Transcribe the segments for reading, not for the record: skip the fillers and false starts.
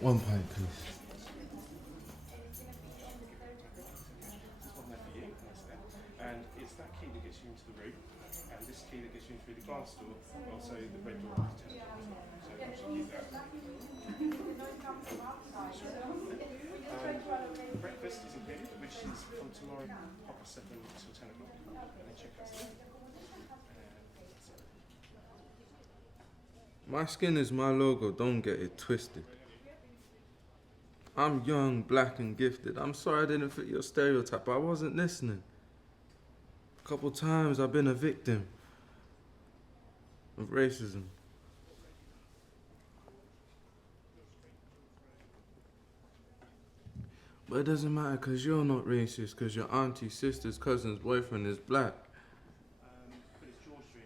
1 pint, please. And it's that key that gets you into the room, and this key that gets you through the glass door, also the red door is telephone as well. So you should keep that. Breakfast is included, which is from tomorrow 7:30 till 10 o'clock. And then check out. My skin is my logo, don't get it twisted. I'm young, black and gifted. I'm sorry I didn't fit your stereotype, but I wasn't listening. A couple times I've been a victim of racism. But it doesn't matter because you're not racist, because your auntie, sister's cousin's boyfriend is black. But it's George Street,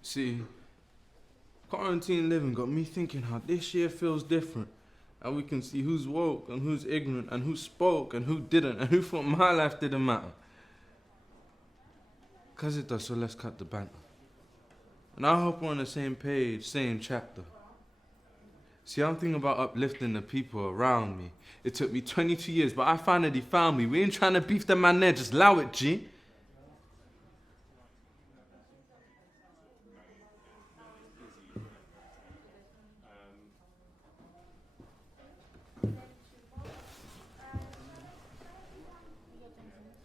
See, quarantine living got me thinking how this year feels different. And we can see who's woke and who's ignorant and who spoke and who didn't and who thought my life didn't matter. Cause it does, so let's cut the banter. And I hope we're on the same page, same chapter. See, I'm thinking about uplifting the people around me. It took me 22 years, but I finally found me. We ain't trying to beef the man there, just allow it, G.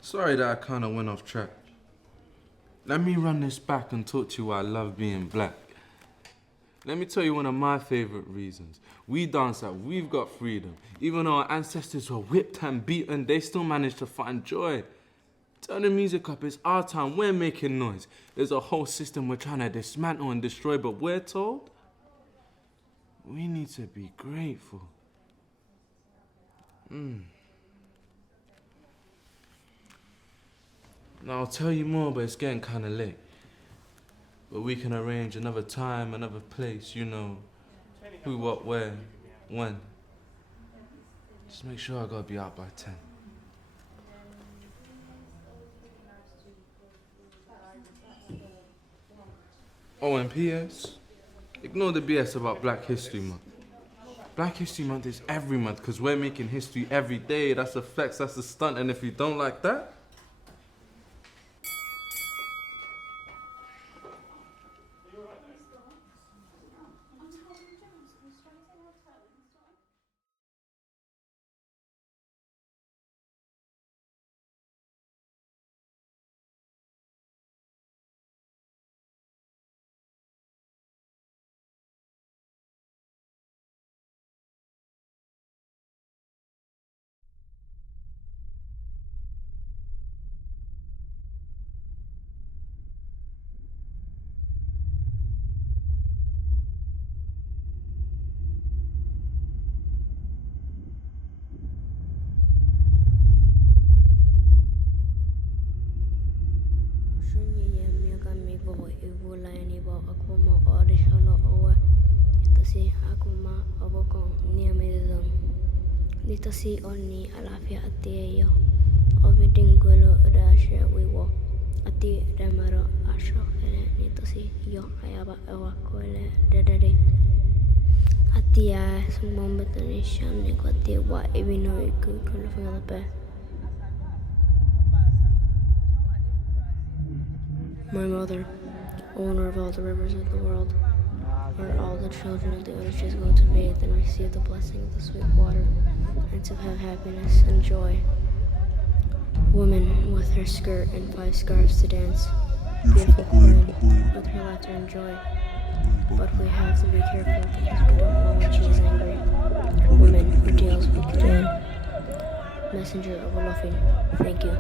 Sorry that I kinda went off track. Let me run this back and talk to you why I love being black. Let me tell you one of my favorite reasons. We dance that we've got freedom. Even though our ancestors were whipped and beaten, they still managed to find joy. Turn the music up, it's our time, we're making noise. There's a whole system we're trying to dismantle and destroy, but we're told we need to be grateful. Now I'll tell you more, but it's getting kinda late. But we can arrange another time, another place, you know. Who, what, where, when. Just make sure I gotta be out by 10. Oh, and P.S. Ignore the BS about Black History Month. Black History Month is every month because we're making history every day. That's a flex, that's a stunt, and if you don't like that, Nitasi onni alafia atie yo ovidin gwelo rasha wiwo ati remaro asho ele nitasi yo ayaba ewa kwele dedede atia sumombetani shamni kwati wa ibino iku kulafangalape. My mother, owner of all the rivers of the world, where all the children of the oceans go to bathe and receive the blessing of the sweet water, and to have happiness and joy. Woman with her skirt and 5 scarves to dance, beautiful queen with her laughter and joy. But we have to be careful because we don't know when she is angry. Woman who deals with the dead. Messenger of Olofin, thank you.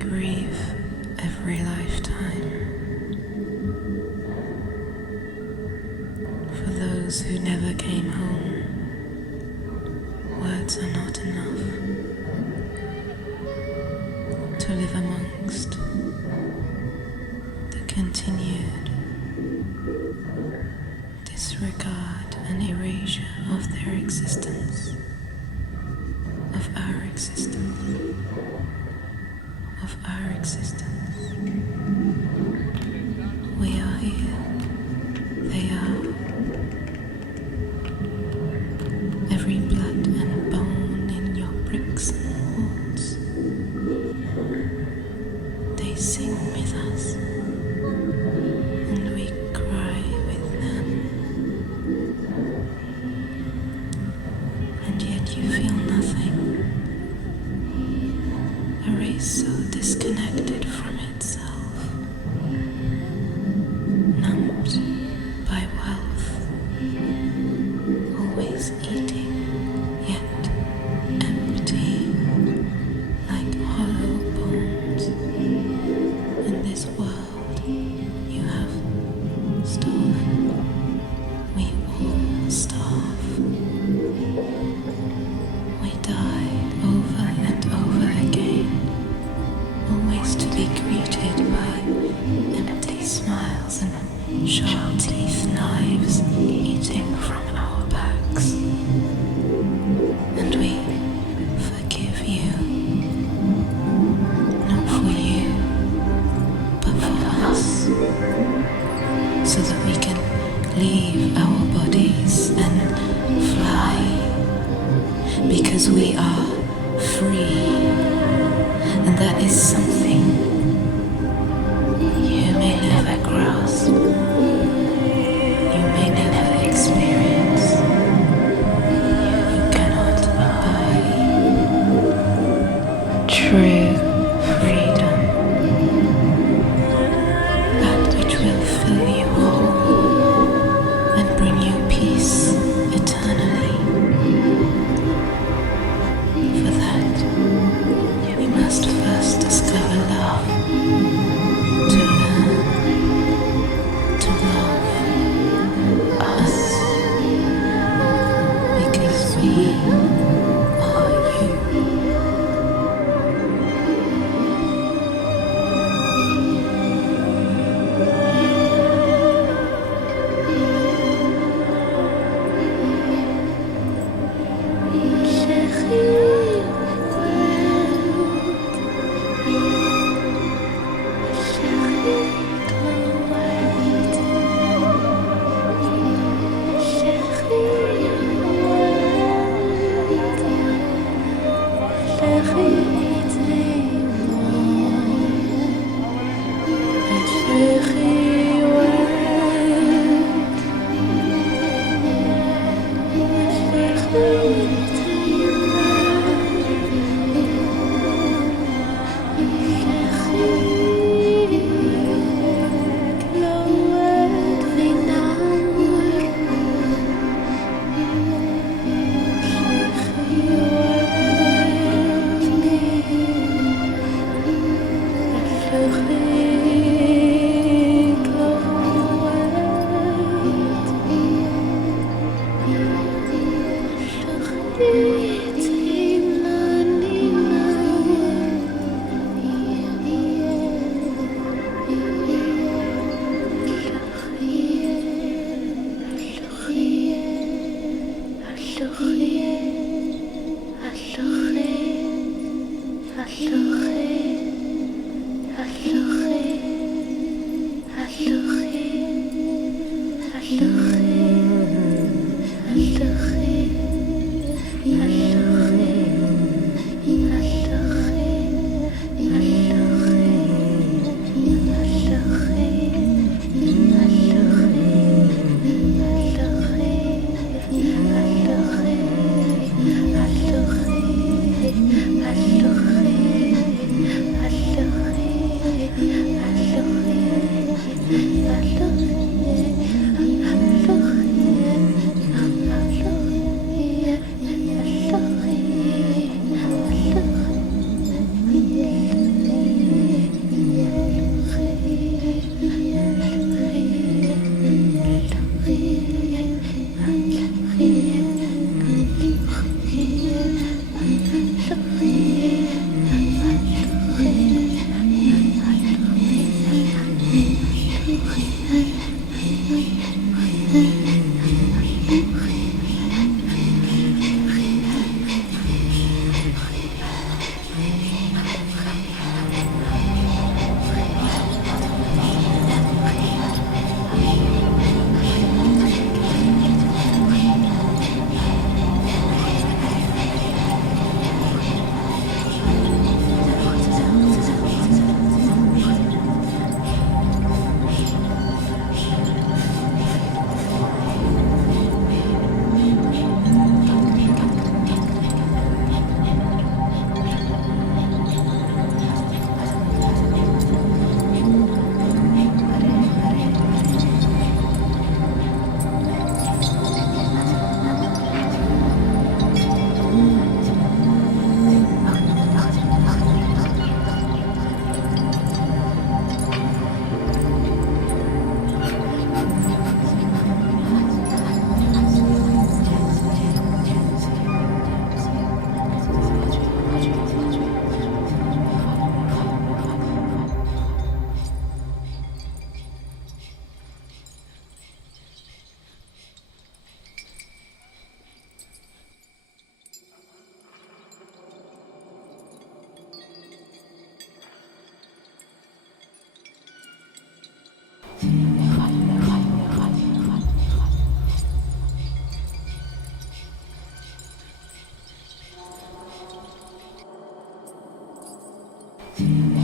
grieve every lifetime. For those who never came home, words are not enough to live amongst the continued disregard and erasure of their existence, of our existence, of our existence. We are here, they are. Every blood and bone in your bricks and walls, they sing with us, and we cry with them. And yet you feel nothing. A race so disconnected from itself, numbed by wealth, always eating, yet empty, like hollow bones. In this world you have stolen, we all starve. We die over and over again, always to be greeted by empty smiles and sharp teeth knives eating from our backs. And we forgive you, not for you, but for us, so that we can leave our bodies and fly, because we are free, and that is something you may never grasp, you may never experience, you cannot buy. True freedom, that which will fill you whole and bring you peace eternally. For that, we must first discover love, to learn to love us, because we are you. In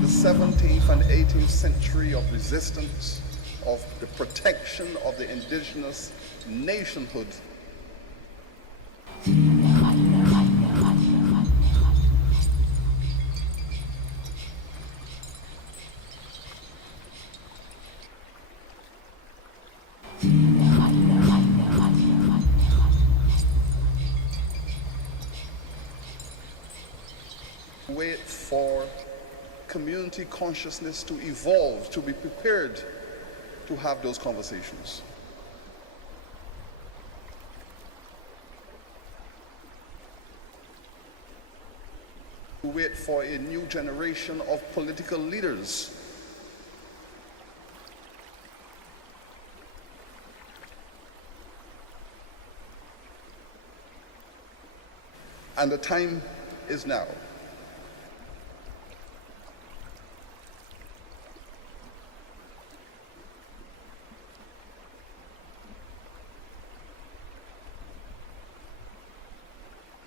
the 17th and 18th century of resistance, of the protection of the indigenous nationhood, wait for community consciousness to evolve, to be prepared to have those conversations. We wait for a new generation of political leaders and the time is now.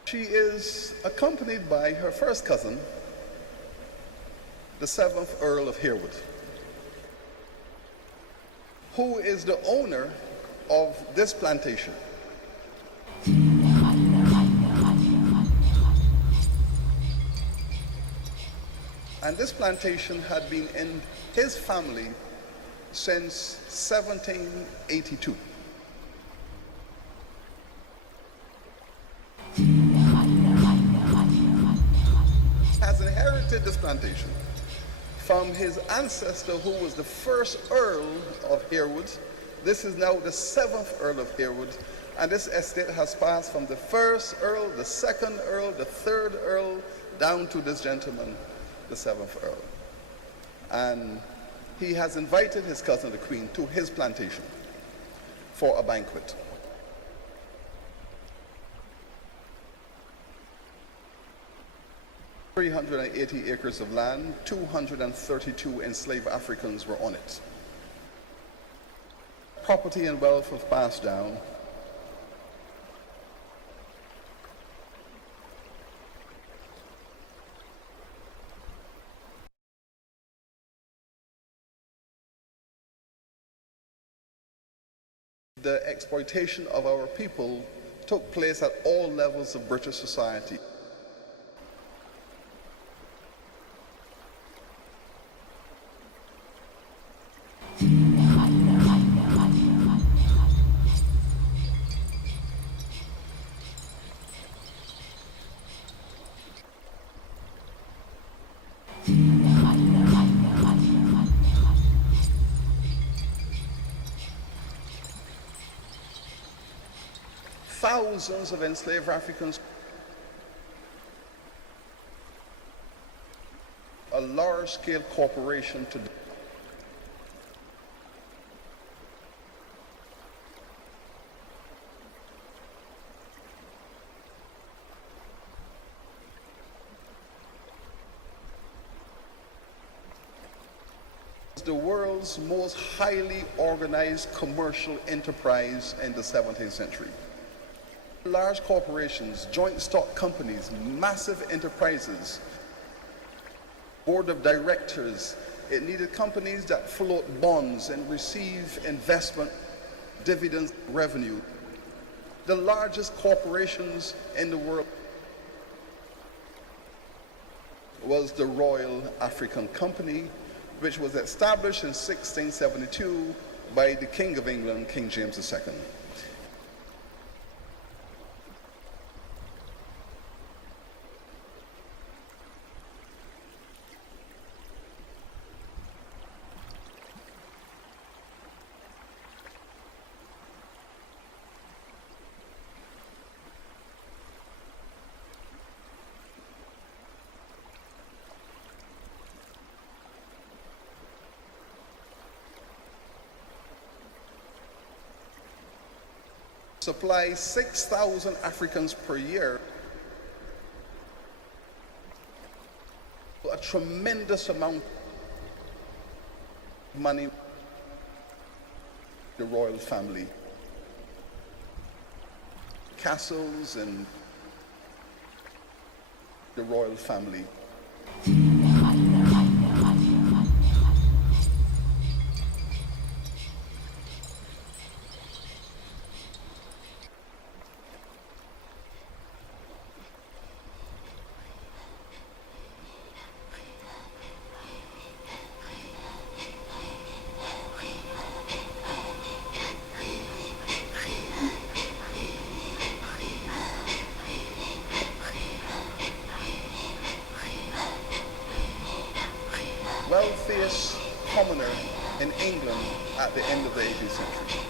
She is accompanied by her first cousin, the 7th Earl of Harewood, who is the owner of this plantation. And this plantation had been in his family since 1782. Has inherited this plantation from his ancestor, who was the first Earl of Harewood. This is now the 7th Earl of Harewood, and this estate has passed from the 1st Earl, the 2nd Earl, the 3rd Earl, down to this gentleman, the 7th Earl. And he has invited his cousin, the Queen, to his plantation for a banquet. "380 acres of land, 232 enslaved Africans were on it. Property and wealth have passed down. The exploitation of our people took place at all levels of British society. Thousands of enslaved Africans. A large-scale corporation today. The world's most highly organized commercial enterprise in the 17th century. Large corporations, joint stock companies, massive enterprises, board of directors. It needed companies that float bonds and receive investment, dividends, revenue. The largest corporations in the world was the Royal African Company, which was established in 1672 by the King of England, King James II. supply 6,000 Africans per year, a tremendous amount of money, the royal family, castles and the royal family. Wealthiest commoner in England at the end of the 18th century.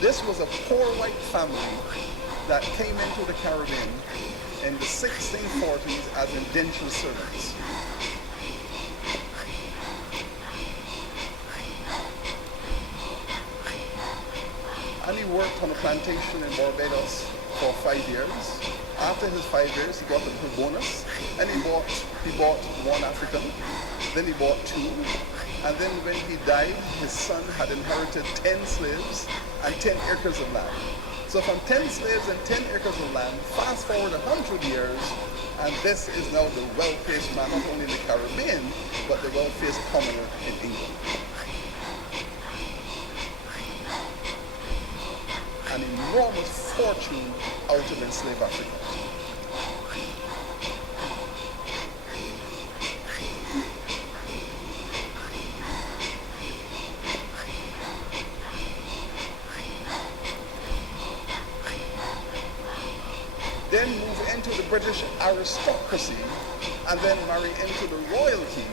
This was a poor white family that came into the Caribbean in the 1640s as indentured servants. And he worked on a plantation in Barbados for 5 years. After his 5 years, he got a little bonus, and he bought one African, then he bought two, and then when he died, his son had inherited 10 slaves and 10 acres of land. So from 10 slaves and 10 acres of land, fast forward 100 years, and this is now the wealthiest man, not only in the Caribbean, but the wealthiest commoner in England. An enormous fortune out of enslaved Africans. Then move into the British aristocracy, and then marry into the royalty,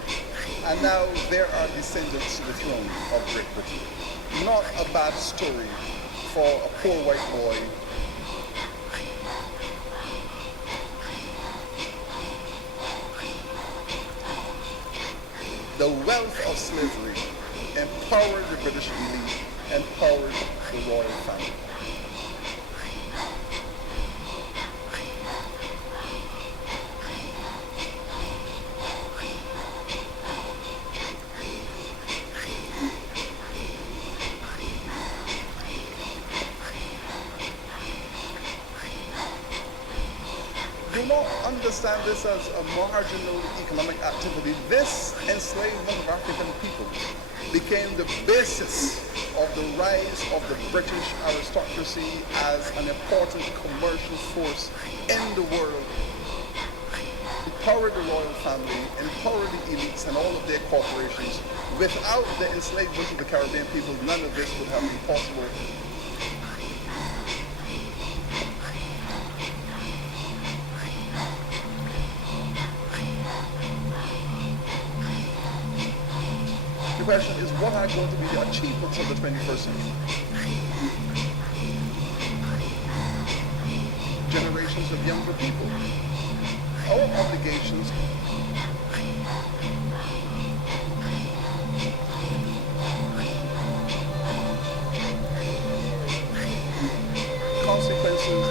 and now there are descendants to the throne of Great Britain. Not a bad story for a poor white boy the wealth of slavery empowered the British elite, empowered the royal family. Do not understand this as a marginal economic activity. This enslavement of African people became the basis of the rise of the British aristocracy as an important commercial force in the world. Empowered the royal family, empowered the elites and all of their corporations. Without the enslavement of the Caribbean people, none of this would have been possible. The question is, what are going to be the achievements of the 21st century? Generations of younger people. Our obligations consequences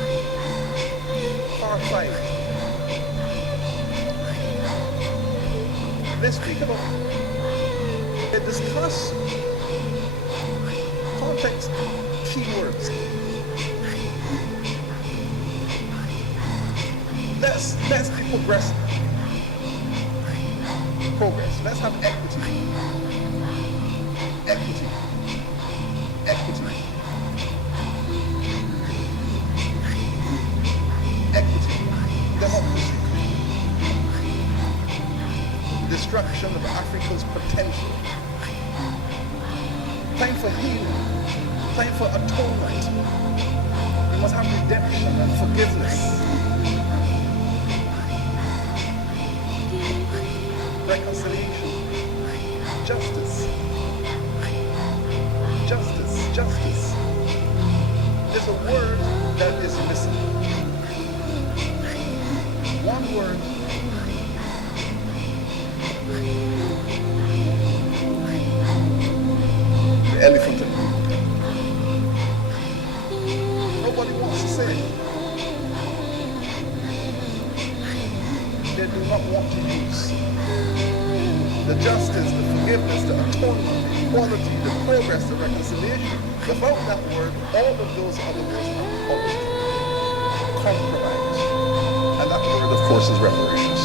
far-sighted. Let's speak about discuss context keywords. Let's be progressive. Progress. Let's have equity. Equity. Equity. Equity. Democracy. Destruction of Africa's potential. Time for healing, time for atonement. We must have redemption and forgiveness. Reconciliation, justice, justice, justice. There's a word that is missing. word, the elephant in the room. Nobody wants to say it. They do not want to use the justice, the forgiveness, the atonement, the equality, the progress, the reconciliation. Without that word, all of those other words are polished, compromised. And that word, of course, is reparations.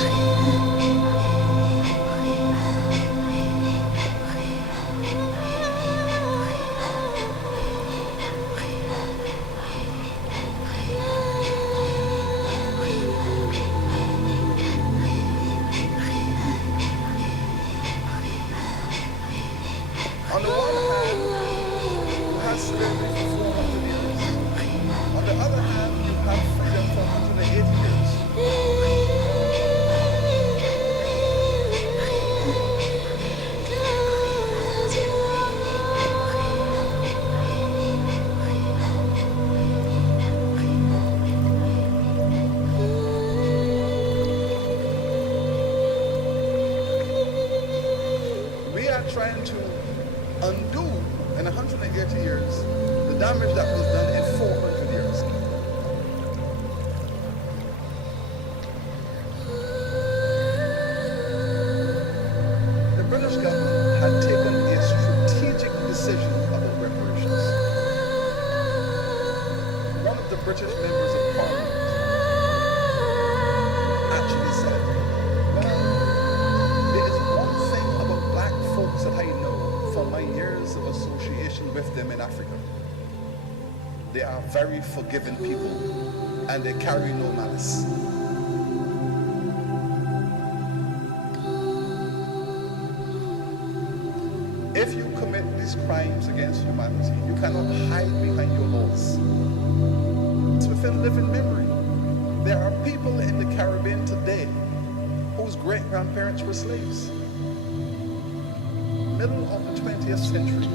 On the one hand, you have slavery for 400 years. On the other hand, you have freedom for 180 years. We are trying to undo in 180 years the damage that was done in 400 years. The British government had taken a strategic decision about reparations. One of the British members of Parliament actually said, well, there is one thing about black folks that I know from my years of association with them in Africa. They are very forgiving people and they carry no malice. If you commit these crimes against humanity, you cannot hide behind your laws. It's within living memory. There are people in the Caribbean today whose great-grandparents were slaves. Middle of the 20th century,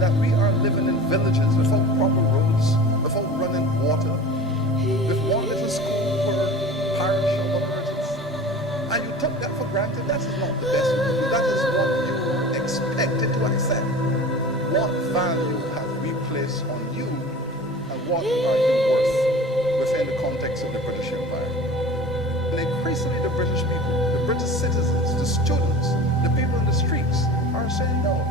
that we are living in villages without proper roads, without running water, with one little school per parish or whatever it is. And you took that for granted. That is not the best you can do. That is what you were expected to accept. What value have we placed on you, and what are you worth within the context of the British Empire? And increasingly the British people, the British citizens, the students, the people in the streets are saying no.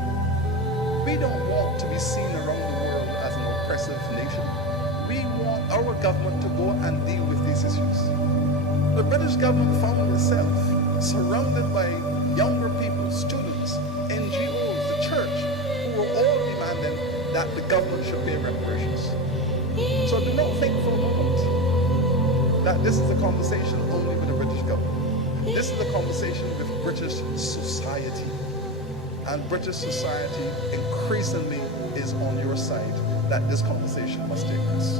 We don't want to be seen around the world as an oppressive nation. We want our government to go and deal with these issues. The British government found itself surrounded by younger people, students, NGOs, the church, who were all demanding that the government should pay reparations. So do not think for a moment that this is a conversation only with the British government. This is a conversation with British society. And British society increasingly is on your side that this conversation must take place.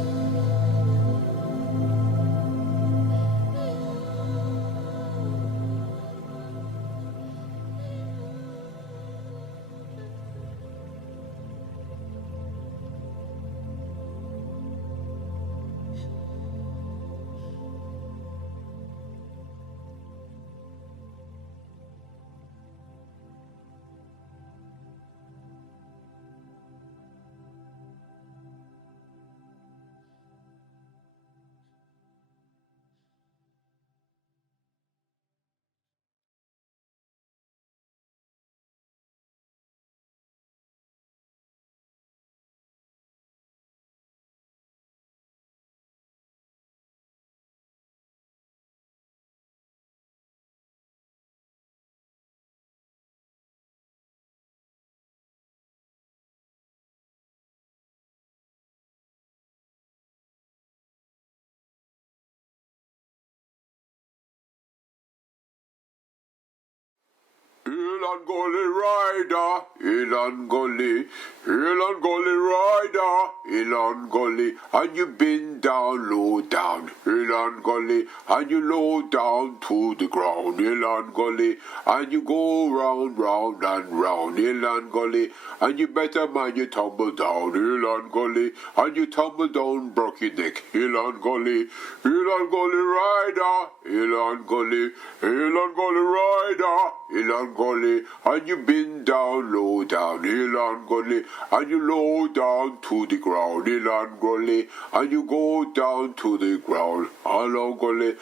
Il and Gully rider, il and Gully, Hill and Gully rider, hill and gully, and you been down, low down. Hill and gully, and you low down to the ground. Hill and gully, and you go round, round and round. Hill and gully, and you better mind you tumble down. Hill and gully, and you tumble down, broke your neck. Hill and gully rider, hill and gully rider, hill and gully, and you been down, low down. Hill and gully, and you low down to the ground. Hill and gully, and you go down to the ground. Hello gully,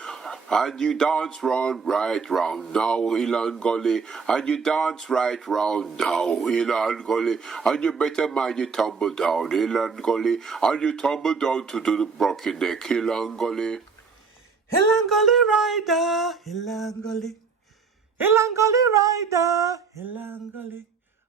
and you dance round, right round now. Hill and gully, and you dance right round now. Hill and gully, and you better mind you tumble down. Hill and gully, and you tumble down to the broken neck. Hill and gully. Hill and gully rider, hill and gully rider, hill and gully.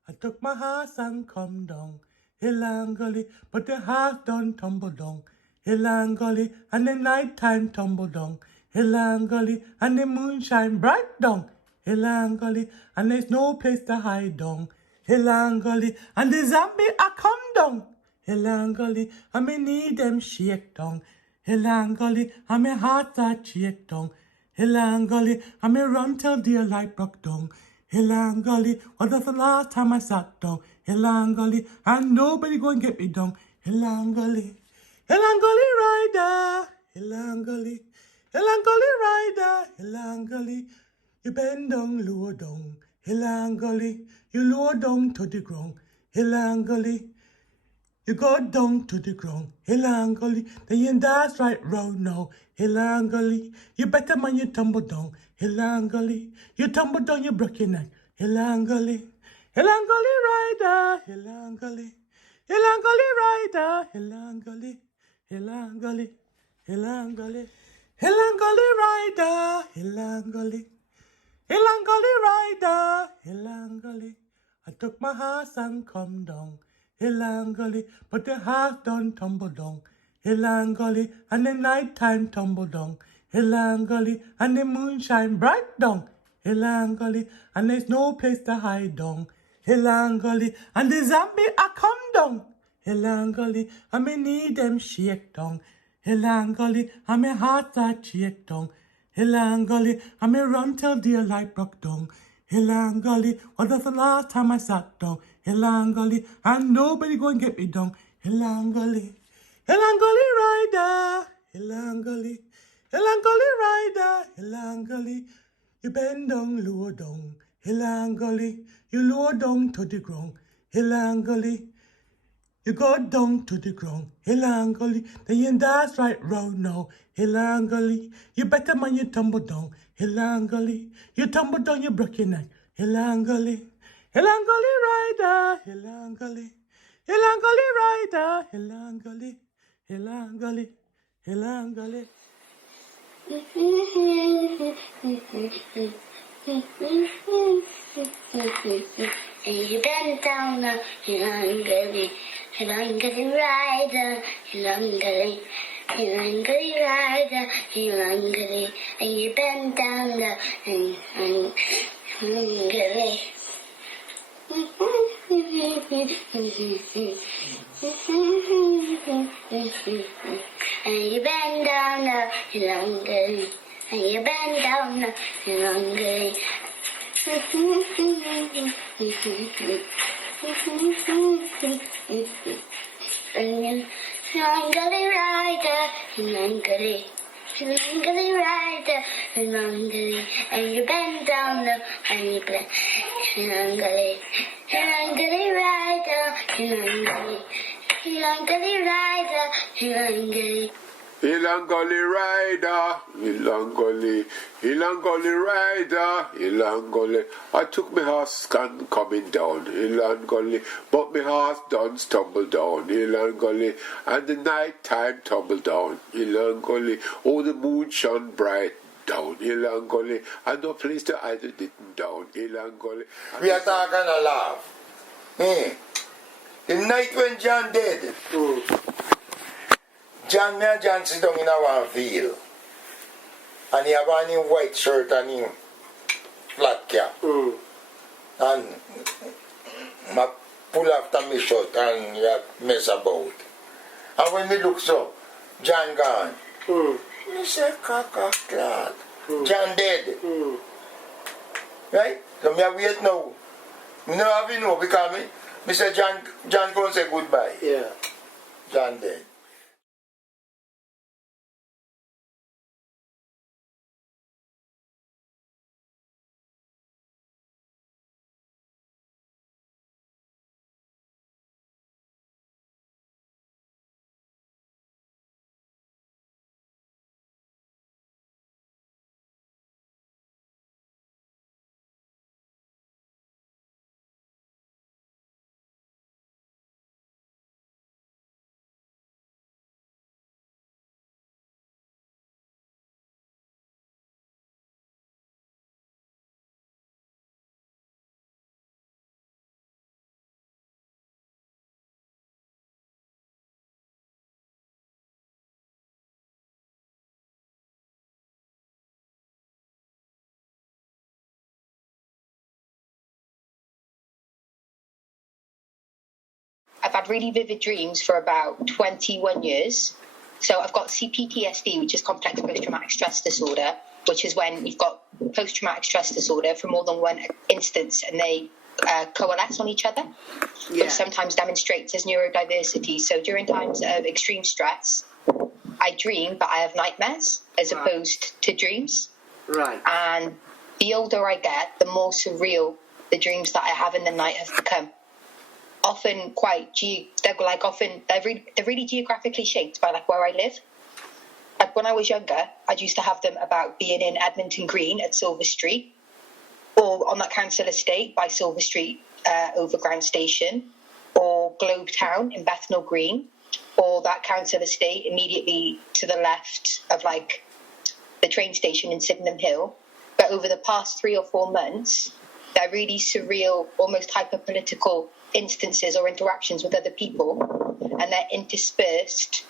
I took my horse and come down, hill and gully, but the horse done tumble down, hill and gully, and the night time tumble down, hill and gully, and the moon shine bright down, hill and gully, and there's no place to hide down, hill and gully, and the zombie I come down, hill and gully, and me need them shake down. Hill and gully, and my heart a shake down. Hill and gully, and me run till daylight broke down. Hill and gully, what was the last time I sat down? Hill and gully, and nobody go and get me down. Hill and gully rider, hill and gully rider, hill and gully. You bend down, lower down. Hill and gully, you lower down to the ground. Hill and gully. You go down to the ground, hill and gully, then you dance right round now, hill and gully. You better mind you tumble down, hill and gully. You tumble down, you broke your neck, hill and gully rider, hill and gully rider, hill and gully rider, hill and gully rider, hill and gully. I took my horse and come down. Hill and gully, but the house done tumble down. Hill and gully, and the night time tumble down. Hill and gully, and the moon shine bright down. Hill and gully, and there's no place to hide down. Hill and gully, and the zombie I come down. Hill and gully, and me need them shake down. Hill and gully, and my heart a shake down. Hill and gully, and me run till daylight broke down. Hill and gully, what was the last time I sat down? Hill and gully, and nobody go and get me down. Hill and gully rider, hill and gully rider, hill and gully. You bend down, lower down. Hill and gully, you lower down to the ground. Hill and gully, you go down to the ground. Hill and gully, then you dance right round now. Hill and gully, you better mind you tumble down. Hill and gully, you tumble down, you broke your neck. Hill and gully rider, hill and gully rider, hill and gully rider, hill and gully. And you bend down the hill and gully rider, hill and gully rider, hill and gully, and you bend down the hill and gully. And you bend down the hill and gully, and you bend down the hill and gully. And you gully rider, and gully rider, and and you bend down the and you bend, and gully rider, and gully rider, and gully. Hill and gully rider, hill and gully rider, hill and gully. I took my horse and coming down, hill and gully, but my horse done stumble down, hill and gully, and the night time tumble down, hill and gully. Oh, the moon shone bright down, hill and gully, and no place to hide it down, hill and gully. We are talking a laugh. The night when John dead. John sit down in our field. And he have on him white shirt and him flat cap. And my pull after me shot and mess about. And when me look so, John gone. Me say, caca clad. John dead. Right? So me wait now. Me no have to know because me say John go and say goodbye. Yeah. John dead. I've had really vivid dreams for about 21 years. So I've got CPTSD, which is complex post-traumatic stress disorder, which is when you've got post-traumatic stress disorder for more than one instance and they coalesce on each other, which sometimes demonstrates as neurodiversity. So during times of extreme stress, I dream, but I have nightmares as opposed to dreams. Right. And the older I get, the more surreal the dreams that I have in the night have become. Often they're really geographically shaped by like where I live. Like when I was younger, I used to have them about being in Edmonton Green at Silver Street, or on that council estate by Silver Street Overground Station, or Globe Town in Bethnal Green, or that council estate immediately to the left of like the train station in Sydenham Hill. But over the past 3 or 4 months, they're really surreal, almost hyper-political instances or interactions with other people, and they're interspersed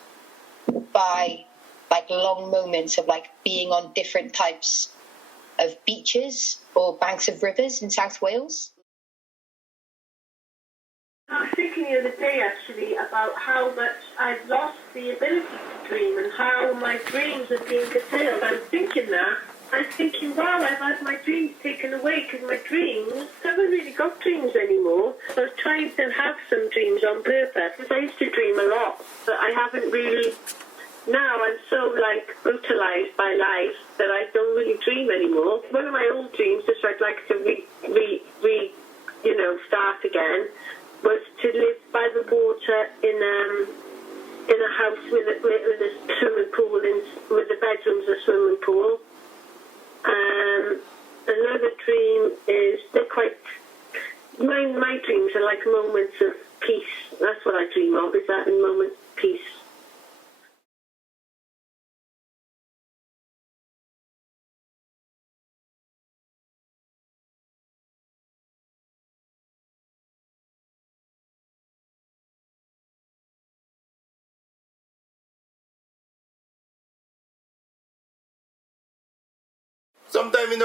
by like long moments of like being on different types of beaches or banks of rivers in South Wales. I was thinking the other day actually about how much I've lost the ability to dream and how my dreams have been curtailed. I was thinking that. I was thinking, wow, I've had my dreams taken away because my dreams, I haven't really got dreams anymore. I was trying to have some dreams on purpose because I used to dream a lot, but I haven't really. Now I'm so like brutalized by life that I don't really dream anymore. One of my old dreams, which I'd like to start again, was to live by the water in a house with a swimming pool, with the bedrooms a swimming pool. Another dream is my dreams are like moments of peace. That's what I dream of, is having moments of peace. Sometimes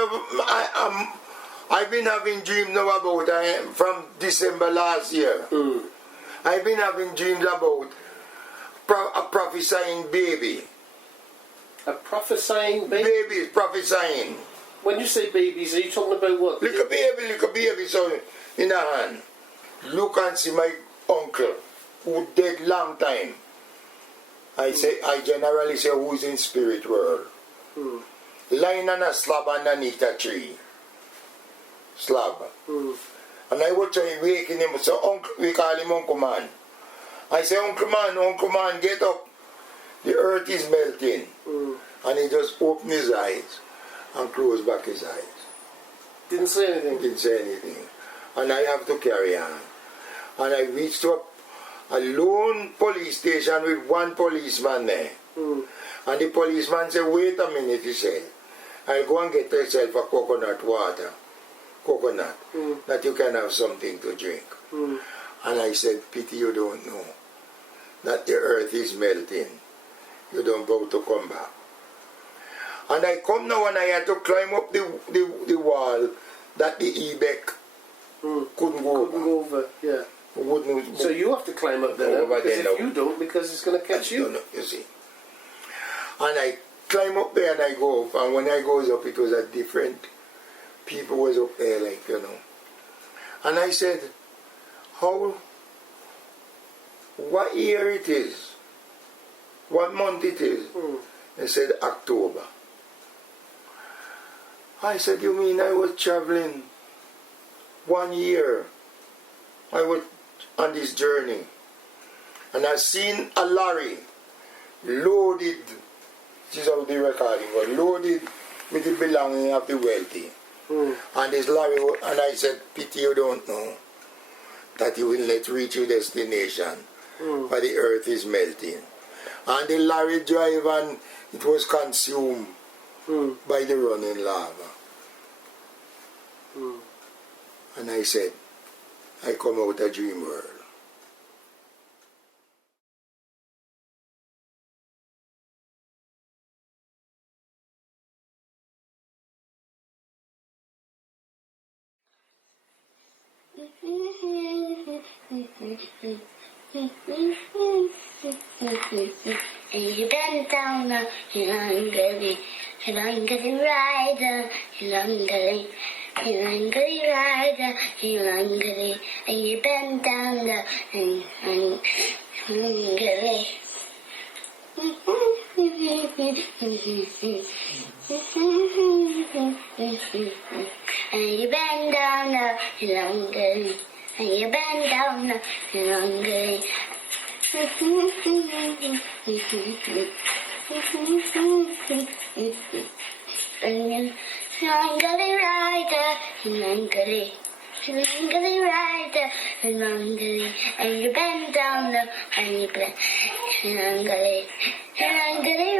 I've been having dreams now about from December last year. I've been having dreams about a prophesying baby. A prophesying baby? Babies prophesying. When you say babies, are you talking about what? Little baby, so in a hand. Look and see my uncle, who dead long time. I generally say who's in spirit world. Lying on a slab underneath a tree. Slab. And I was trying waking him. So uncle, we call him Uncle Man. I say, Uncle Man, get up. The earth is melting. And he just opened his eyes and closed back his eyes. Didn't say anything? Didn't say anything. And I have to carry on. And I reached to a lone police station with one policeman there. And the policeman said, wait a minute, he said. I'll go and get yourself a coconut water. Coconut. That you can have something to drink. And I said, pity you don't know that the earth is melting. You don't go to come back. And I come now and I had to climb up the wall that the E-Beck couldn't go over. Yeah. wouldn't. So you have to climb up there now, because if you don't, because it's going to catch you. You see. And I climb up there and I go up, and when I goes up, it was a different people was up there, like, you know. And I said, what year it is? What month it is? They said October. I said, you mean I was traveling 1 year? I was on this journey. And I seen a lorry loaded, this is how the recording was, loaded with the belonging of the wealthy. And this lorry, and I said, pity you don't know that you will not reach your destination, but the earth is melting. And the lorry drive, and it was consumed by the running lava. And I said, I come out a dream world. And you bend down the Hilangari rider, Hilangari rider, Hilangari, and you bend down the Hilangari. And you bend down the Hilangari, and you bend down the Hilangari. Hilangari rider, Hilangari rider, Hilangari, and you bend down the, and you bend, Hilangari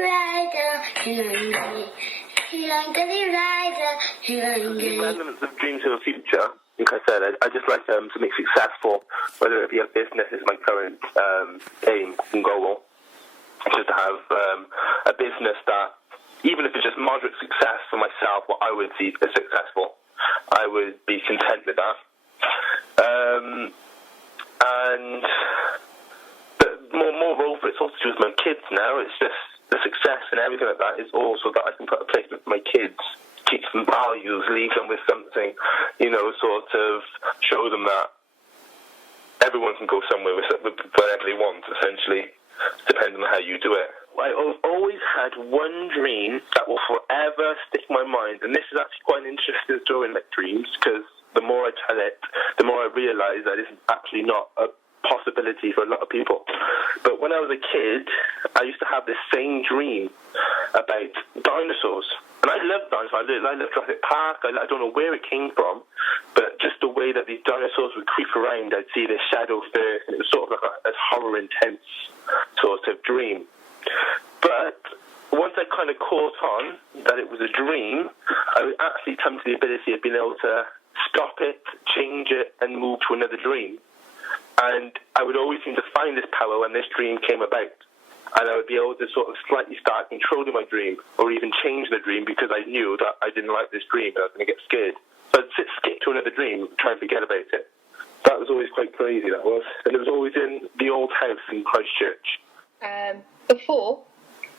rider, Hilangari rider, Hilangari. Elements of dreams of the future. Like I said, I just like something successful, whether it be a business is my current aim and goal. Just to have a business that, even if it's just moderate success for myself, what I would see as successful, I would be content with that. And but moreover, it's also with my kids now. It's just the success and everything like that is also that I can put a place with my kids, teach them values, leave them with something, you know, sort of show them that everyone can go somewhere with whatever they want, essentially, depending on how you do it. I've always had one dream that will forever stick in my mind, and this is actually quite an interesting story in like dreams, because the more I tell it, the more I realise that it's actually not a possibility for a lot of people. But when I was a kid, I used to have this same dream about dinosaurs. And I love dinosaurs. I love Jurassic Park. I don't know where it came from, but just the way that these dinosaurs would creep around, I'd see their shadow first, and it was sort of like a horror intense sort of dream. But once I kind of caught on that it was a dream, I would actually come to the ability of being able to stop it, change it, and move to another dream. And I would always seem to find this power when this dream came about. And I would be able to sort of slightly start controlling my dream, or even change the dream, because I knew that I didn't like this dream and I was going to get scared. So I'd skip to another dream, try and forget about it. That was always quite crazy, that was. And it was always in the old house in Christchurch. Before,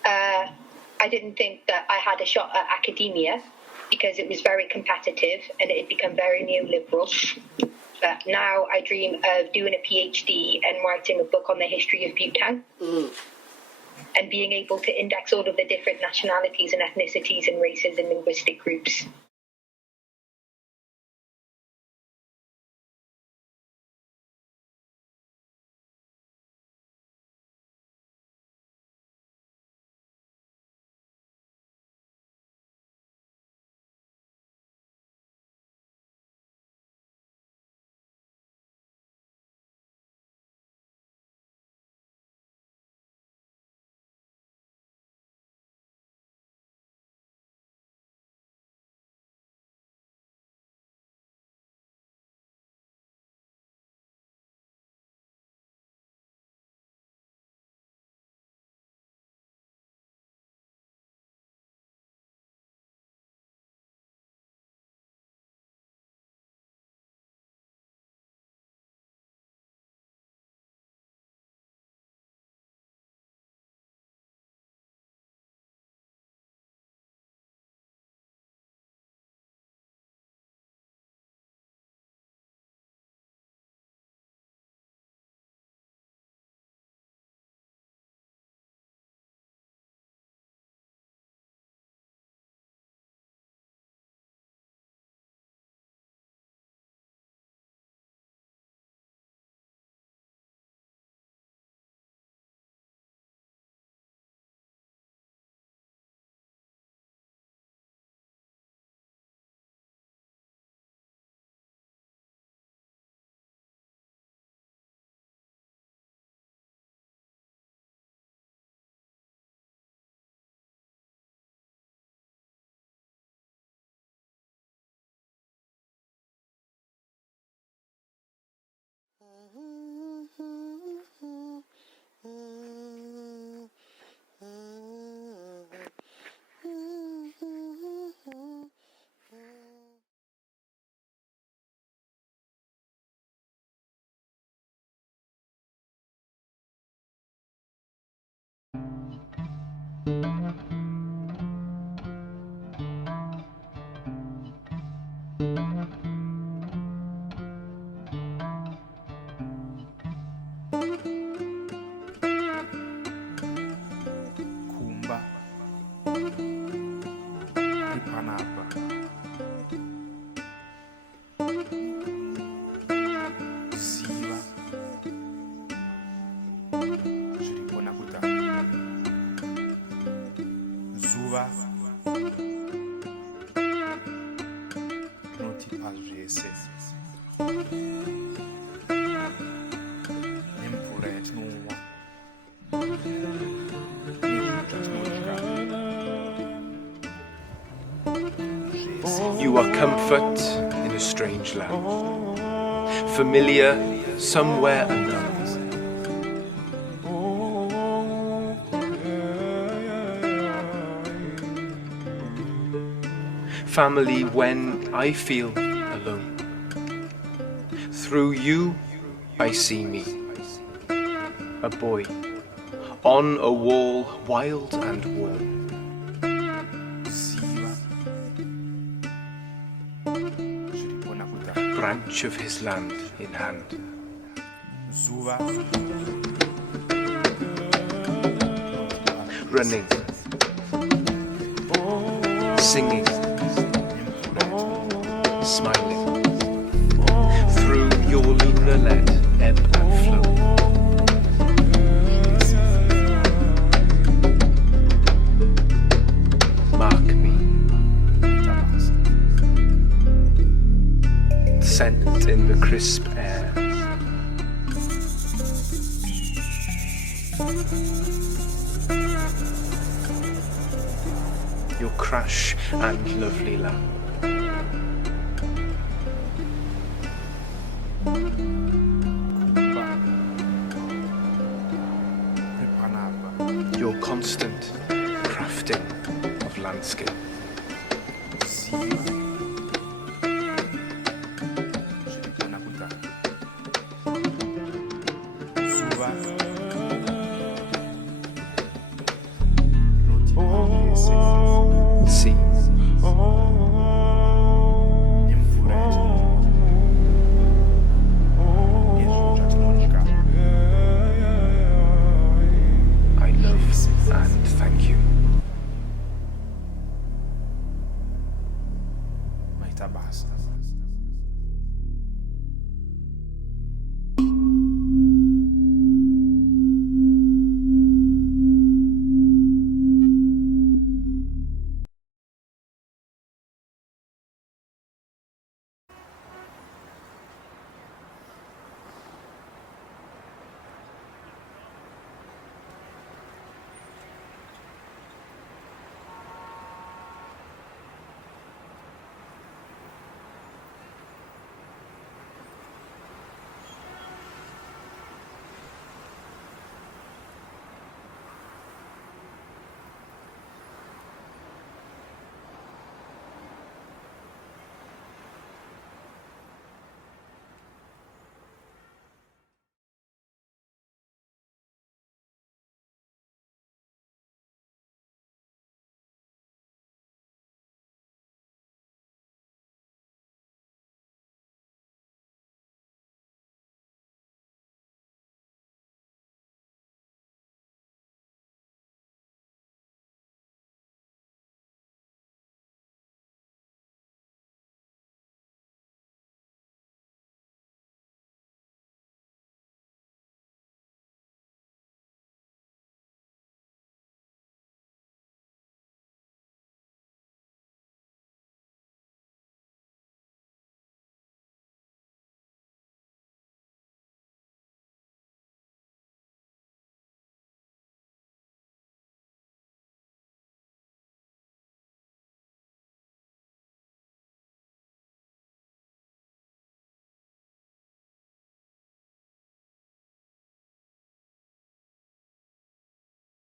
I didn't think that I had a shot at academia because it was very competitive and it had become very neoliberal. But now I dream of doing a PhD and writing a book on the history of Bhutan. And being able to index all of the different nationalities and ethnicities and races and linguistic groups. Kumba Ripanapa Ziva Zviripona kuta Zuva Rinotipa zvese Nemvura yatinonwa You are comfort in a strange land, familiar somewhere unknown. Family when I feel alone. Through you, I see me, a boy, on a wall wild and warm. Branch of his land in hand. Zuva Running, singing, smiling, through your lunar-led ebb and flow. Mark me. Scent in the crisp air. Your crash and lovely laugh. Your constant crafting of landscape. I love and thank you. Maitabasa.